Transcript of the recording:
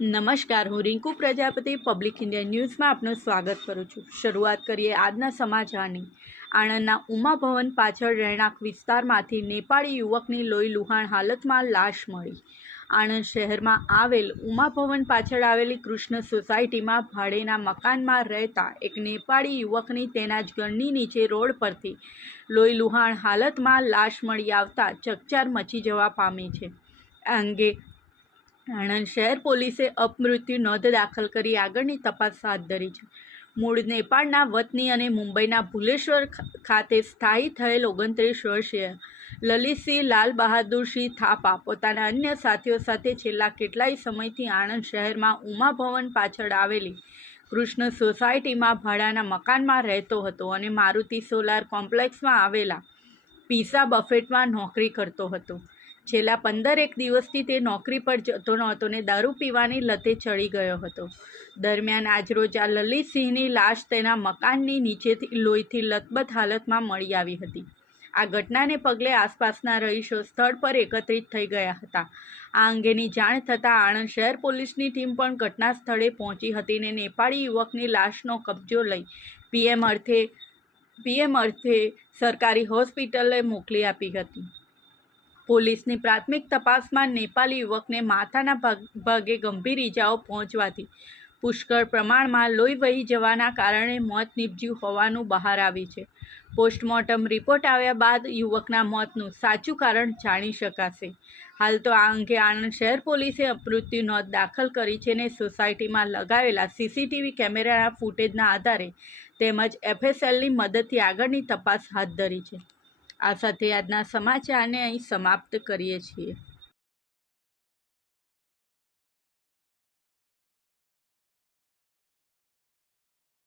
નમસ્કાર, હું Rinku Prajapati public India ન્યૂઝમાં આપનું સ્વાગત કરું છું। શરૂઆત કરીએ આજના સમાચારની। આણંદના ઉમા ભવન પાછળ રહેણાંક વિસ્તારમાંથી નેપાળી યુવકની લોહી લુહાણ હાલતમાં લાશ મળી। આણંદ શહેરમાં આવેલ ઉમા ભવન પાછળ આવેલી કૃષ્ણ સોસાયટીમાં ભાડેના મકાનમાં રહેતા એક નેપાળી યુવકની તેના જ ઘરની નીચે રોડ પરથી લોહી લુહાણ હાલતમાં લાશ મળી આવતા ચકચાર મચી જવા પામી છે। આ અંગે આણંદ શહેર પોલીસે અપમૃત્યુ નોંધ દાખલ કરી આગળની તપાસ હાથ ધરી છે। મૂળ નેપાળના વતની અને મુંબઈના ભુલેશ્વર ખાતે સ્થાયી થયેલ 29 વર્ષીય લલિતસિંહ લાલ બહાદુરસિંહ થાપા પોતાના અન્ય સાથીઓ સાથે છેલ્લા કેટલાય સમયથી આણંદ શહેરમાં ઉમા ભવન પાછળ આવેલી કૃષ્ણ સોસાયટીમાં ભાડાના મકાનમાં રહેતો હતો અને મારુતિ સોલાર કોમ્પ્લેક્સમાં આવેલા પીઝા બફેટમાં નોકરી કરતો હતો। છેલ્લા 15 દિવસથી તે નોકરી પર જતો નહોતો અને દારૂ પીવાની લતે ચડી ગયો હતો। દરમિયાન આજરોજ આ લલિતસિંહની લાશ તેના મકાનની નીચેથી લોહીથી લથબથ હાલતમાં મળી આવી હતી। આ ઘટનાને પગલે આસપાસના રહીશો સ્થળ પર એકત્રિત થઈ ગયા હતા। આ અંગેની જાણ થતાં આણંદ શહેર પોલીસની ટીમ પણ ઘટના સ્થળે પહોંચી હતી અને નેપાળી યુવકની લાશનો કબજો લઈ પીએમ અર્થે સરકારી હોસ્પિટલે મોકલી આપી હતી। પોલીસની પ્રાથમિક તપાસમાં નેપાળી યુવકને માથાના ભાગે ગંભીર ઇજાઓ પહોંચવાથી પુષ્કળ પ્રમાણમાં લોહી વહી જવાના કારણે મોત નીપજ્યું હોવાનું બહાર આવ્યું છે। પોસ્ટમોર્ટમ રિપોર્ટ આવ્યા બાદ યુવકના મોતનું સાચું કારણ જાણી શકાશે। હાલ તો આ અંગે આણંદ શહેર પોલીસે અપમૃત્યુ નોંધ દાખલ કરી છે અને સોસાયટીમાં લગાવેલા સીસીટીવી કેમેરાના ફૂટેજના આધારે તેમજ એફએસએલની મદદથી આગળની તપાસ હાથ ધરી છે। આ સાથે આજના સમાચારને અહીં સમાપ્ત કરીએ છીએ।